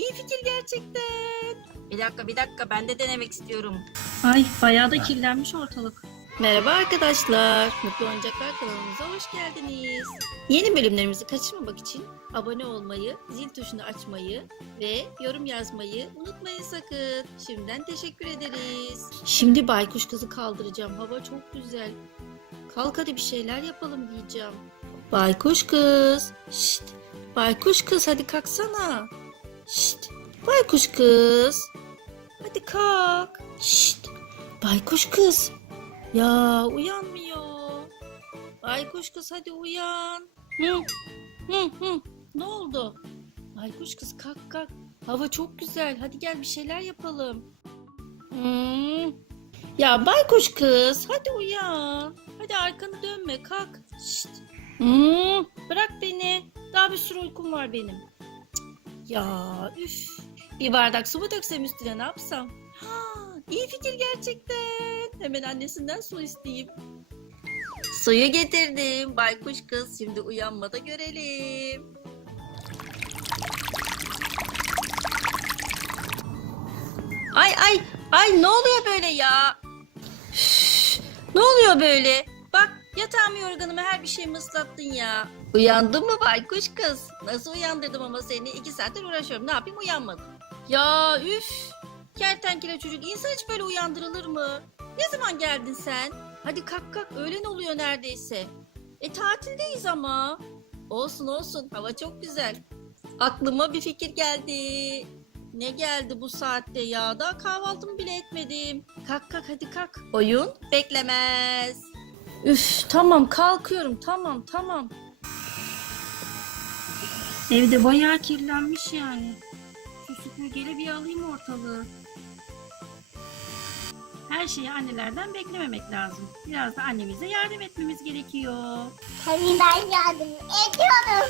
iyi fikir gerçekten. Bir dakika bir dakika ben de denemek istiyorum. Ay bayağı da kirlenmiş ortalık. Merhaba arkadaşlar. Mutlu Oyuncaklar kanalımıza hoş geldiniz. Yeni bölümlerimizi kaçırmamak için abone olmayı, zil tuşunu açmayı ve yorum yazmayı unutmayın sakın. Şimdiden teşekkür ederiz. Şimdi baykuş kızı kaldıracağım. Hava çok güzel. Kalk hadi bir şeyler yapalım diyeceğim. Baykuş kız. Şşt. Baykuş kız hadi kalksana. Şşt. Baykuş kız. Hadi kalk. Şşt. Baykuş kız. Ya uyanmıyor. Baykuş kız hadi uyan. Hı, hı, hı. Ne oldu? Baykuş kız kalk kalk. Hava çok güzel. Hadi gel bir şeyler yapalım. Hmm. Ya baykuş kız hadi uyan. Hadi arkanı dönme kalk. Şşt. Hmm. Bırak beni. Daha bir sürü uykum var benim. Ya üf. Bir bardak su mu döksem üstüne ne yapsam? Ha, iyi fikir gerçekten. Hemen annesinden su isteyeyim. Suyu getirdim. Baykuş kız şimdi uyanmada görelim. Ay ay ay ne oluyor böyle ya? Üf, ne oluyor böyle? Yatağımı yorganımı her bir şeyimi ıslattın ya. Uyandın mı baykuş kız? Nasıl uyandırdım ama seni? iki saattir uğraşıyorum. Ne yapayım uyanmadın. Ya üf. Kertenkele çocuk insan hiç böyle uyandırılır mı? Ne zaman geldin sen? Hadi kalk kalk öğlen oluyor neredeyse. E tatildeyiz ama. Olsun olsun hava çok güzel. Aklıma bir fikir geldi. Ne geldi bu saatte ya? Daha kahvaltımı bile etmedim. Kalk kalk hadi kalk. Oyun beklemez. Üf tamam kalkıyorum tamam tamam. Evde bayağı kirlenmiş yani. Şu süpürgeyle bir alayım ortalığı. Her şeyi annelerden beklememek lazım. Biraz da annemize yardım etmemiz gerekiyor. Tabii ben yardım ediyorum.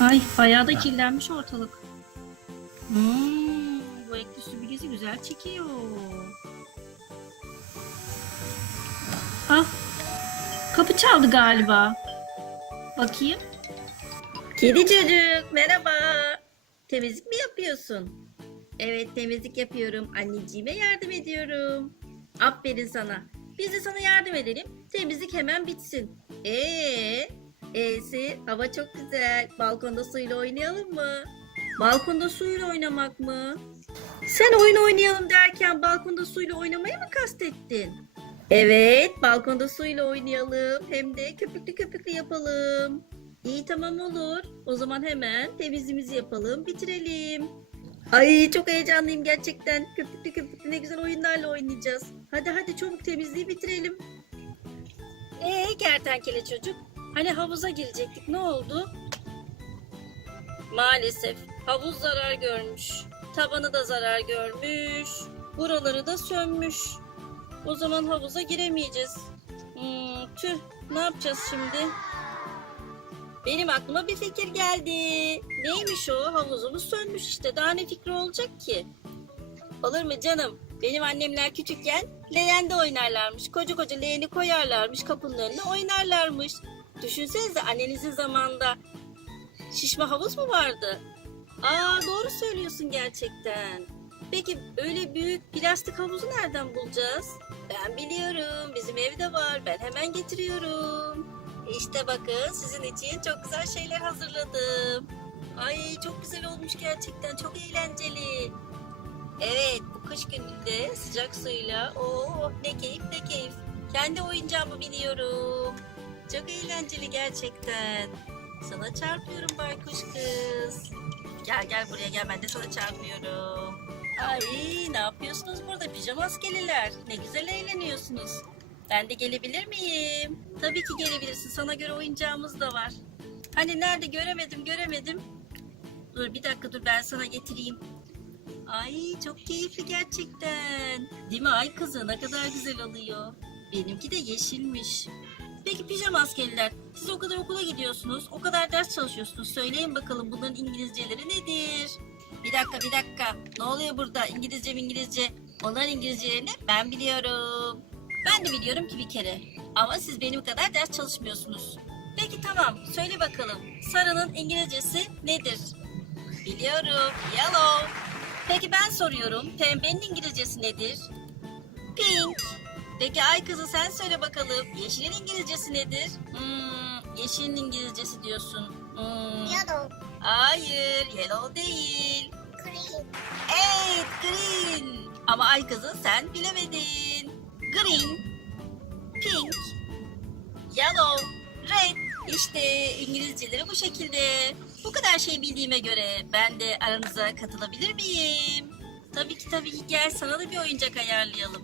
Ay bayağı da kirlenmiş ortalık. Hmm, bu ekli süpürgesi güzel çekiyor. Ah, kapı çaldı galiba. Bakayım. Kedi çocuk merhaba. Temizlik mi yapıyorsun? Evet temizlik yapıyorum. Anneciğime yardım ediyorum. Aferin sana. Biz de sana yardım edelim. Temizlik hemen bitsin. Ee, E'si hava çok güzel. Balkonda suyla oynayalım mı? Balkonda suyla oynamak mı? Sen oyun oynayalım derken balkonda suyla oynamayı mı kastettin? Evet, balkonda suyla oynayalım. Hem de köpüklü köpüklü yapalım. İyi tamam olur. O zaman hemen temizliğimizi yapalım, bitirelim. Ay çok heyecanlıyım gerçekten. Köpüklü köpüklü ne güzel oyunlarla oynayacağız. Hadi hadi çabuk temizliği bitirelim. Ee kertenkele çocuk. Hani havuza girecektik ne oldu? Maalesef havuz zarar görmüş. Tabanı da zarar görmüş. Buraları da sönmüş. O zaman havuza giremeyeceğiz. Hmm, tüh ne yapacağız şimdi? Benim aklıma bir fikir geldi. Neymiş o? Havuzumuz sönmüş işte. Daha ne fikri olacak ki? Olur mu canım? Benim annemler küçükken leğende oynarlarmış. Koca koca leğeni koyarlarmış kapının önüne oynarlarmış. Düşünsenize annenizin zamanında şişme havuz mu vardı? Aa doğru söylüyorsun gerçekten. Peki öyle büyük plastik havuzu nereden bulacağız? Ben biliyorum. Bizim evde var. Ben hemen getiriyorum. İşte bakın sizin için çok güzel şeyler hazırladım. Ay çok güzel olmuş gerçekten. Çok eğlenceli. Evet bu kış gününde sıcak suyla oh ne keyif ne keyif. Kendi oyuncağımı biniyorum. Çok eğlenceli gerçekten. Sana çarpıyorum baykuş kız. Gel gel buraya gel ben de sana çarpıyorum. Ay ne yapıyorsunuz burada pijama askeriler? Ne güzel eğleniyorsunuz. Ben de gelebilir miyim? Tabii ki gelebilirsin. Sana göre oyuncağımız da var. Hani nerede göremedim göremedim. Dur bir dakika dur ben sana getireyim. Ay çok keyifli gerçekten. Değil mi ay kızı ne kadar güzel oluyor. Benimki de yeşilmiş. Peki pijama askeriler siz o kadar okula gidiyorsunuz. O kadar ders çalışıyorsunuz. Söyleyin bakalım bunların İngilizceleri nedir? Bir dakika bir dakika. Ne oluyor burada? İngilizce mi İngilizce? Onların İngilizcelerini ben biliyorum. Ben de biliyorum ki bir kere. Ama siz benim kadar ders çalışmıyorsunuz. Peki tamam. Söyle bakalım. Sarının İngilizcesi nedir? Biliyorum. Yellow. Peki ben soruyorum. Pembenin İngilizcesi nedir? Pink. Peki ay kızı sen söyle bakalım. Yeşilin İngilizcesi nedir? Hmm, yeşilin İngilizcesi diyorsun. Hmm, Yellow. Hayır, yellow değil. Green. Evet, green. Ama ay kızı sen bilemedin. Green, pink, yellow, red. İşte İngilizceleri bu şekilde. Bu kadar şey bildiğime göre ben de aranıza katılabilir miyim? Tabii ki tabii ki gel sana da bir oyuncak ayarlayalım.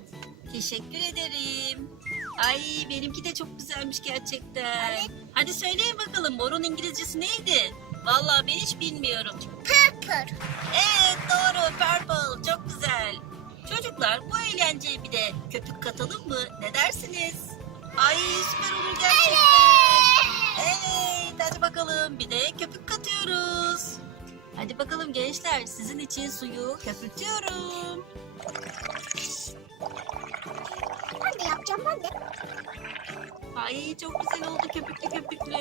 Teşekkür ederim. Ay benimki de çok güzelmiş gerçekten. Hadi söyleyin bakalım morun İngilizcesi neydi? Vallahi ben hiç bilmiyorum. Purple. Evet doğru purple çok güzel. Çocuklar bu eğlenceye bir de köpük katalım mı? Ne dersiniz? Ay süper olur gerçekten. Evet hadi bakalım bir de köpük katıyoruz. Hadi bakalım gençler sizin için suyu köpürtüyorum. Ben de yapacağım ben de. Ay çok güzel oldu köpüklü köpüklü.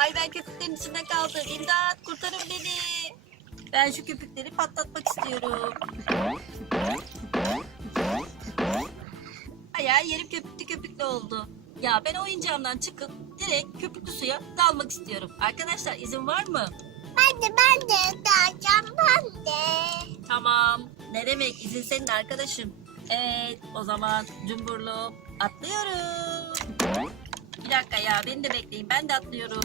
Ay ben köpüklerin içinde kaldım. İmdat kurtarın beni. Ben şu köpükleri patlatmak istiyorum. Ay her yerim köpüklü köpüklü oldu. Ya ben oyuncağımdan çıkıp direkt köpüklü suya dalmak istiyorum. Arkadaşlar izin var mı? Ben de ben de yapacağım ben de. Tamam. Ne demek izin senin arkadaşım. Evet o zaman cumburlu atlıyorum. Bir dakika ya beni de bekleyin ben de atlıyorum.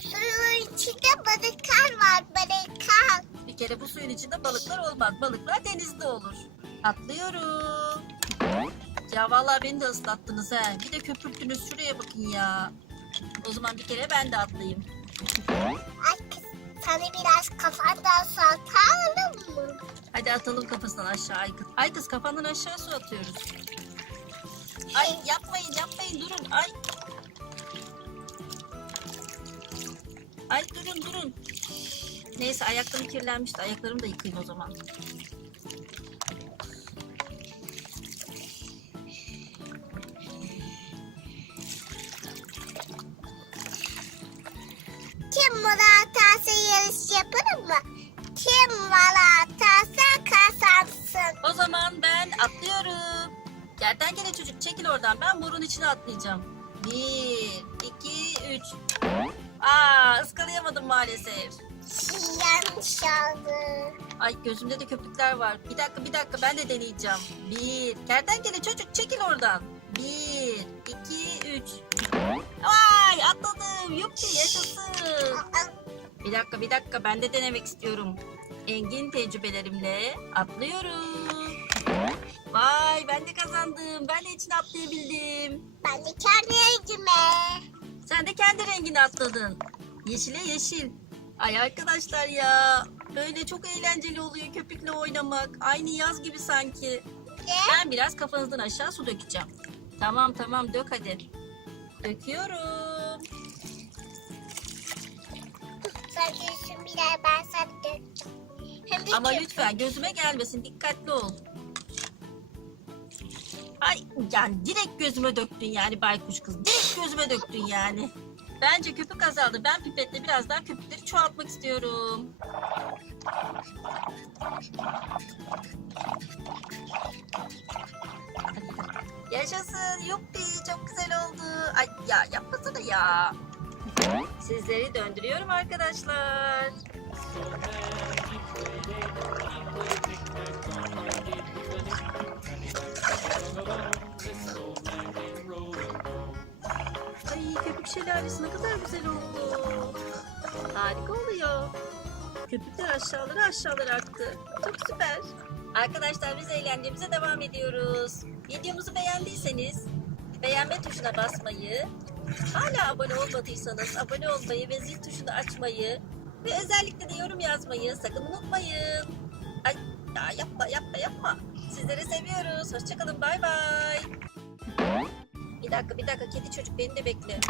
Suyun içinde balıklar var balıklar. Bir kere bu suyun içinde balıklar olmaz. Balıklar denizde olur. Atlıyorum. Ya vallahi beni de ıslattınız he. Bir de köpürttünüz şuraya bakın ya. O zaman bir kere ben de atlayayım. Ay kız sana biraz kafandan saltalım mı? Hadi atalım kafasından aşağı Aykız. Aykız kafandan aşağı su atıyoruz. Ay yapmayın yapmayın durun. Ay. Ay durun durun. Neyse ayaklarım kirlenmişti. Ayaklarımı da yıkayayım o zaman. Kim mola atarsa yarış yapalım mı? Kim mola atarsa kazansın. O zaman ben atlıyorum. Kertenkele çocuk çekil oradan. Ben burun içine atlayacağım. Bir, iki, üç. Aa ıskalayamadım maalesef. Yanlış oldu. Ay gözümde de köpükler var. Bir dakika bir dakika ben de deneyeceğim. Bir. Kertenkele çocuk çekil oradan. Bir, iki, üç. Ay atladım. Yuppi yaşasın. Bir dakika bir dakika ben de denemek istiyorum. Engin tecrübelerimle atlıyorum. Vay ben de kazandım. Ben de içine atlayabildim. Ben de kendi rengime. Sen de kendi rengini atladın. Yeşile yeşil. Ay arkadaşlar ya. Böyle çok eğlenceli oluyor köpükle oynamak. Aynı yaz gibi sanki. Ben biraz kafanızdan aşağı su dökeceğim. Tamam tamam dök hadi. Döküyorum. Sen düşün birer ben sana döktüm. Hem de Ama lütfen gözüme gelmesin. Dikkatli ol. Ay yani direkt gözüme döktün yani baykuş kız. Direkt gözüme döktün yani. Bence köpük azaldı. Ben pipetle biraz daha köpükleri çoğaltmak istiyorum. Yaşasın. Yuppi çok güzel oldu. Ay ya yapmasana ya. Sizleri döndürüyorum arkadaşlar. Şelalesi ne kadar güzel oldu. Harika oluyor. Köpükler aşağılara aşağılara aktı. Çok süper. Arkadaşlar biz eğlencemize devam ediyoruz. Videomuzu beğendiyseniz beğenme tuşuna basmayı, hala abone olmadıysanız abone olmayı ve zil tuşunu açmayı ve özellikle de yorum yazmayı sakın unutmayın. Ay ya yapma yapma yapma. Sizleri seviyoruz. Hoşçakalın bay bay. Bir dakika bir dakika kedi çocuk beni de bekle.